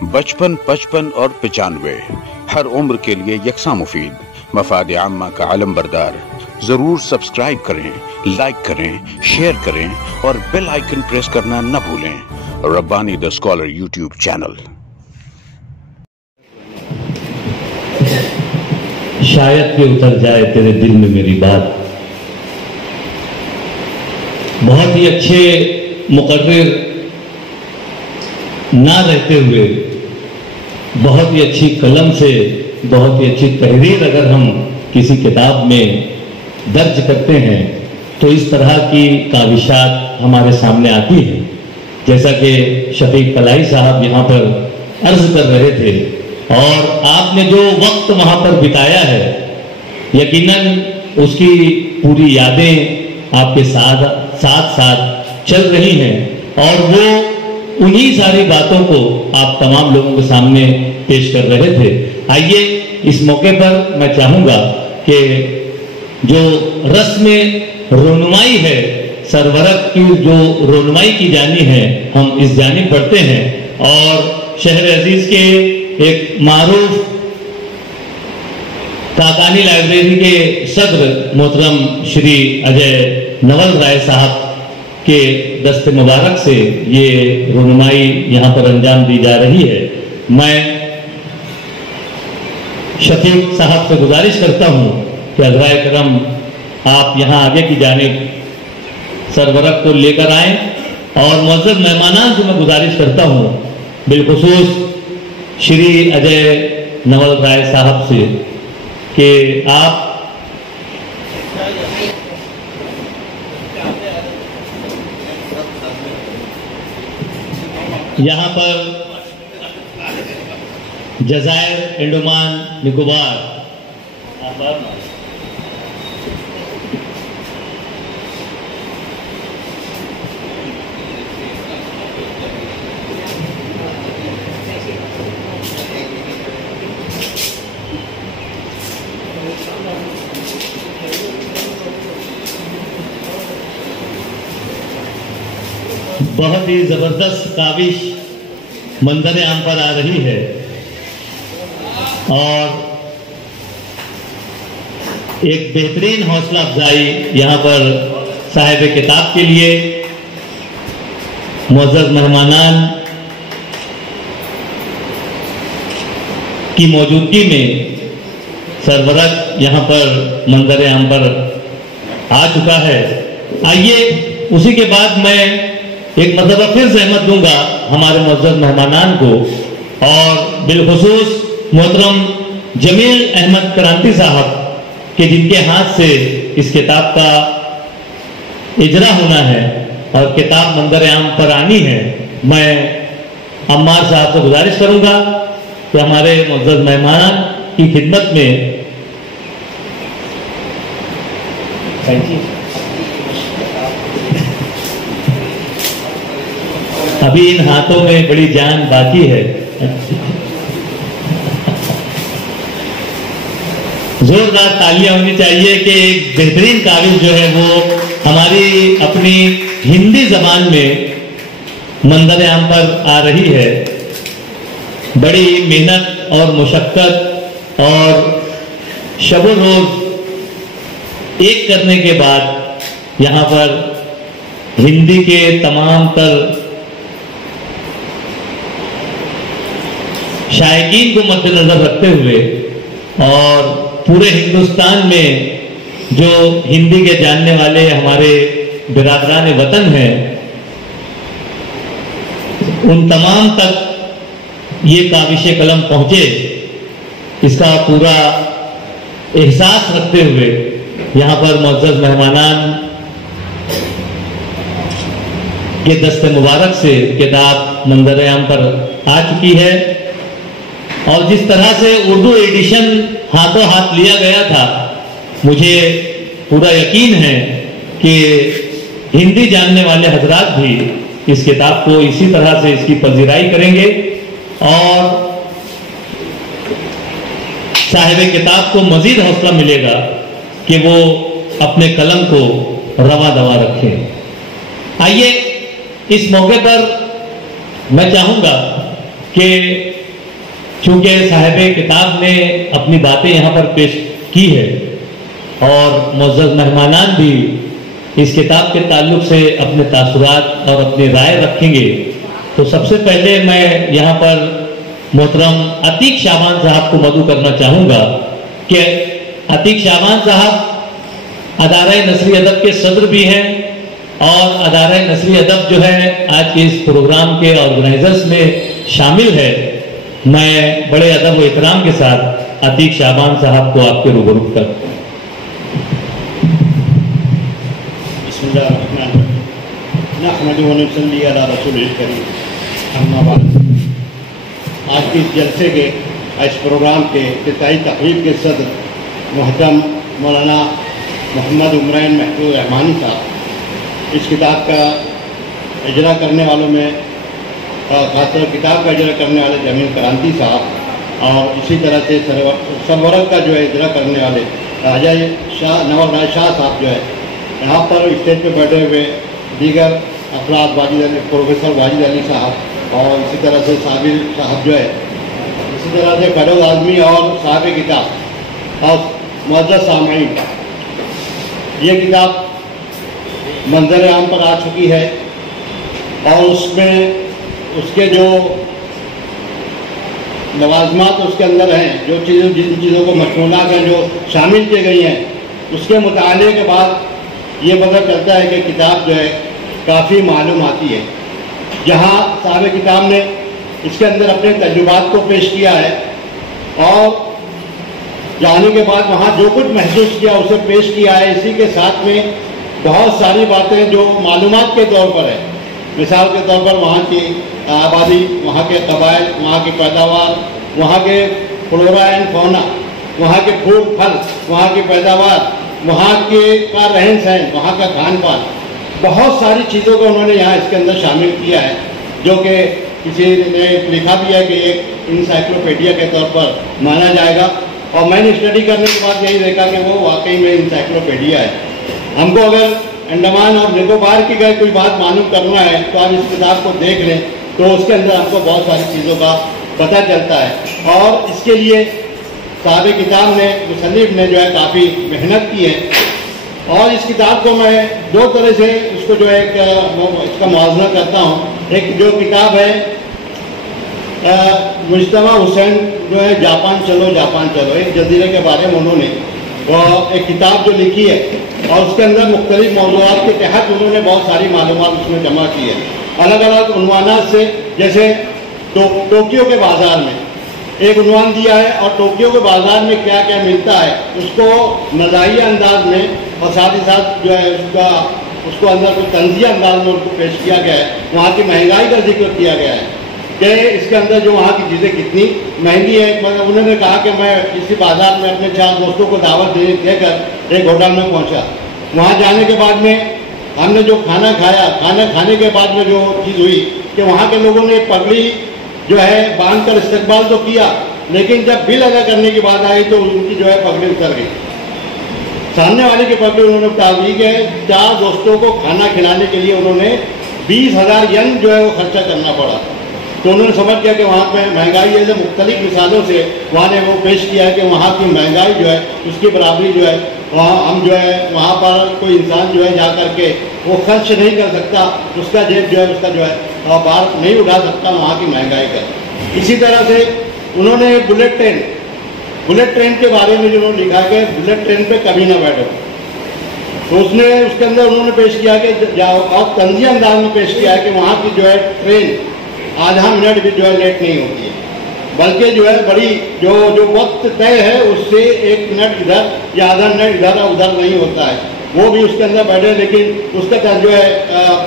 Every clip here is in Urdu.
55, 55 اور 95 ہر عمر کے لیے یکساں مفید، مفاد عامہ کا علم بردار۔ ضرور سبسکرائب کریں، لائک کریں، شیئر کریں اور بیل آئیکن پریس کرنا نہ بھولیں۔ ربانی دا اسکالر یوٹیوب چینل۔ شاید کہ اتر جائے تیرے دل میں میری بات۔ بہت ہی اچھے مقرر نہ رہتے ہوئے بہت ہی اچھی قلم سے بہت ہی اچھی تحریر اگر ہم کسی کتاب میں درج کرتے ہیں تو اس طرح کی کاوشات ہمارے سامنے آتی ہیں، جیسا کہ شفیق کلائی صاحب یہاں پر عرض کر رہے تھے، اور آپ نے جو وقت وہاں پر بتایا ہے یقیناً اس کی پوری یادیں آپ کے ساتھ چل رہی ہیں، اور وہ انہی ساری باتوں کو آپ تمام لوگوں کے سامنے پیش کر رہے تھے۔ آئیے اس موقع پر میں چاہوں گا کہ جو رسم رونمائی ہے، سرورق کی جو رونمائی کی جانی ہے، ہم اس جانب بڑھتے ہیں، اور شہر عزیز کے ایک معروف کاکانی لائبریری کے صدر محترم شری اجے نول رائے صاحب کے دست مبارک سے یہ رونمائی یہاں پر انجام دی جا رہی ہے۔ میں شفیق صاحب سے گزارش کرتا ہوں کہ حضرائے کرم آپ یہاں آگے کی جانب سرورق کو لے کر آئیں، اور معزز مہمانان سے میں گزارش کرتا ہوں بالخصوص شری اجے نول رائے صاحب سے کہ آپ یہاں پر جزائر انڈمان نکوبار بہت ہی زبردست کاوش منظر عام پر آ رہی ہے، اور ایک بہترین حوصلہ افزائی یہاں پر صاحب کتاب کے لیے معزز مہمانان کی موجودگی میں سرورق یہاں پر منظر عام پر آ چکا ہے۔ آئیے اسی کے بعد میں ایک مرتبہ پھر زحمت دوں گا ہمارے معزز مہمانان کو، اور بالخصوص محترم جمیل احمد کرانتی صاحب کہ جن کے ہاتھ سے اس کتاب کا اجرا ہونا ہے اور کتاب منظر عام پر آنی ہے۔ میں عمار صاحب سے گزارش کروں گا کہ ہمارے معزز مہمان کی خدمت میں ابھی ان ہاتھوں میں بڑی جان باقی ہے، زوردار تالیاں ہونی چاہیے کہ ایک بہترین کاوش جو ہے وہ ہماری اپنی ہندی زبان میں منظر عام پر آ رہی ہے۔ بڑی محنت اور مشقت اور شب و روز ایک کرنے کے بعد یہاں پر ہندی کے تمام تر شائقین کو مد نظر رکھتے ہوئے اور پورے ہندوستان میں جو ہندی کے جاننے والے ہمارے برادران وطن ہیں ان تمام تک یہ کاوش قلم پہنچے، اس کا پورا احساس رکھتے ہوئے یہاں پر معزز مہمانان کے دست مبارک سے کتاب منظر عام پر آ چکی ہے، اور جس طرح سے اردو ایڈیشن ہاتھوں ہاتھ لیا گیا تھا، مجھے پورا یقین ہے کہ ہندی جاننے والے حضرات بھی اس کتاب کو اسی طرح سے اس کی پذیرائی کریں گے، اور صاحب کتاب کو مزید حوصلہ ملے گا کہ وہ اپنے قلم کو رواں دواں رکھیں۔ آئیے اس موقع پر میں چاہوں گا کہ چونکہ صاحب کتاب نے اپنی باتیں یہاں پر پیش کی ہے اور معزز مہمانان بھی اس کتاب کے تعلق سے اپنے تاثرات اور اپنی رائے رکھیں گے، تو سب سے پہلے میں یہاں پر محترم عتیق شعبان صاحب کو مدعو کرنا چاہوں گا کہ عتیق شعبان صاحب ادارہ نثری ادب کے صدر بھی ہیں اور ادارہ نثری ادب جو ہے آج کے اس پروگرام کے آرگنائزرز میں شامل ہے۔ میں بڑے ادب و احترام کے ساتھ عتیق شعبان صاحب کو آپ کے روبرو کر بسم اللہ الرحمن الرحیم نحمده ونصلی علی رسول الکریم اما بعد۔ آج کے اس جلسے کے اس پروگرام کے افتتاحی تقریب کے صدر محترم مولانا محمد عمرین محفوظ رحمانی صاحب، اس کتاب کا اجرا کرنے والوں میں خاص طور کتاب کا اجرا کرنے والے جمیل کرانتی صاحب، اور اسی طرح سے سرورق کا جو ہے اجرا کرنے والے راجہ شاہ نور راج شاہ صاحب جو ہے، یہاں پر اسٹیج پہ بیٹھے ہوئے دیگر افراد واجد علی پروفیسر واجد علی صاحب، اور اسی طرح سے صابر صاحب جو ہے، اسی طرح سے فیروز اعظمی اور صاحب کتاب اور معزز سامعین، یہ کتاب منظر عام پر آ چکی ہے اور اس میں اس کے جو لوازمات اس کے اندر ہیں، جو جن چیزوں کو مشمولات ہیں جو شامل کی گئی ہیں، اس کے مطالعے کے بعد یہ پتہ چلتا ہے کہ کتاب جو ہے کافی معلوماتی ہے۔ جہاں صاحب کتاب نے اس کے اندر اپنے تجربات کو پیش کیا ہے اور جانے کے بعد وہاں جو کچھ محسوس کیا اسے پیش کیا ہے، اسی کے ساتھ میں بہت ساری باتیں جو معلومات کے طور پر ہے، مثال کے طور پر وہاں کی آبادی، وہاں کے قبائل، وہاں کی پیداوار، وہاں کے فلورا اینڈ فونا، وہاں کے پھول پھل، وہاں کی پیداوار، وہاں کے کا رہن سہن، وہاں کا کھان پان، بہت ساری چیزوں کو انہوں نے یہاں اس کے اندر شامل کیا ہے، جو کہ کسی نے لکھا بھی ہے کہ ایک انسائکلوپیڈیا کے طور پر مانا جائے گا، اور میں نے اسٹڈی کرنے کے بعد یہی دیکھا کہ وہ واقعی میں انسائکلوپیڈیا ہے۔ ہم کو اگر انڈمان اور نکوبار کی گئے کوئی بات معلوم کرنا ہے تو آپ اس کتاب کو دیکھ لیں تو اس کے اندر آپ کو بہت ساری چیزوں کا پتہ چلتا ہے، اور اس کے لیے صاحب کتاب نے مصنف نے جو ہے کافی محنت کی ہے، اور اس کتاب کو میں دو طرح سے اس کو جو ہے اس کا موازنہ کرتا ہوں۔ ایک جو کتاب ہے مجتبیٰ حسین جو ہے جاپان چلو جاپان چلو، ایک جزیرے کے بارے میں انہوں نے وہ ایک کتاب جو لکھی ہے، اور اس کے اندر مختلف موضوعات کے تحت انہوں نے بہت ساری معلومات اس میں جمع کی ہے، الگ الگ عنوانات سے، جیسے ٹوکیو کے بازار میں ایک عنوان دیا ہے، اور ٹوکیو کے بازار میں کیا کیا ملتا ہے اس کو مزاحیہ انداز میں اور ساتھ ہی ساتھ جو ہے اس کو اندر کوئی طنزیہ انداز میں ان کو پیش کیا گیا ہے۔ وہاں کی مہنگائی کا ذکر کیا گیا ہے کہ اس کے اندر جو وہاں کی چیزیں کتنی مہنگی ہے۔ انہوں نے کہا کہ میں کسی بازار میں اپنے 4 دوستوں کو دعوت دے کر ایک ہوٹل میں پہنچا، وہاں جانے کے بعد میں ہم نے جو کھانا کھایا، کھانا کھانے کے بعد میں جو چیز ہوئی کہ وہاں کے لوگوں نے پگڑی جو ہے باندھ کر استقبال تو کیا، لیکن جب بل ادا کرنے کی بات آئی تو ان کی جو ہے پگڑی اتر گئی، سامنے والے کی پگڑی انہوں نے اتار دی کہ 4 دوستوں کو کھانا کھلانے کے لیے انہوں نے 20,000 ین جو ہے وہ خرچہ کرنا پڑا۔ تو انہوں نے سمجھ کیا کہ وہاں پہ مہنگائی ہے، مختلف مثالوں سے وہاں نے وہ پیش کیا ہے کہ وہاں کی مہنگائی جو ہے اس کی برابری جو ہے وہاں ہم جو ہے وہاں پر کوئی انسان جو ہے جا کر کے وہ خرچ نہیں کر سکتا، اس کا جیب جو ہے اس کا جو ہے بار نہیں اٹھا سکتا وہاں کی مہنگائی کا۔ اسی طرح سے انہوں نے بلیٹ ٹرین کے بارے میں جو انہوں نے لکھا کہ بلیٹ ٹرین پہ کبھی نہ بیٹھو، تو اس کے اندر انہوں نے پیش کیا کہ اور طنزیہ انداز میں پیش کیا ہے کہ وہاں کی جو ہے ٹرین آدھا منٹ بھی جو ہے لیٹ نہیں ہوتی ہے، بلکہ جو ہے بڑی جو وقت طے ہے اس سے 1 منٹ ادھر یا آدھا منٹ ادھر ادھر نہیں ہوتا ہے، وہ بھی اس کے اندر بیٹھے، لیکن اس کا جو ہے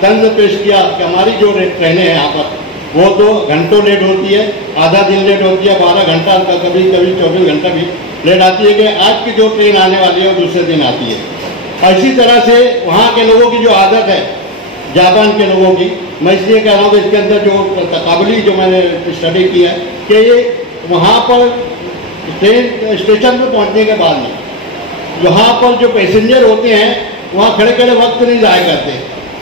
طنز پیش کیا کہ ہماری جو ٹرینیں ہیں یہاں پر وہ تو گھنٹوں لیٹ ہوتی ہے، آدھا دن لیٹ ہوتی ہے، 12 گھنٹہ کبھی 24 گھنٹہ بھی لیٹ آتی ہے، کہ آج کی جو ٹرین آنے والی ہے وہ دوسرے دن آتی ہے۔ اور اسی طرح سے وہاں کے لوگوں کی جو عادت ہے، جاپان کے لوگوں کی، میں اس لیے کہہ رہا ہوں کہ اس کے اندر جو تقابلی جو میں نے اسٹڈی کی ہے کہ یہ وہاں پر ٹرین اسٹیشن پہ پہنچنے کے بعد میں وہاں پر جو پیسنجر ہوتے ہیں وہاں کھڑے کھڑے وقت نہیں ضائع کرتے،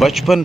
55,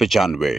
95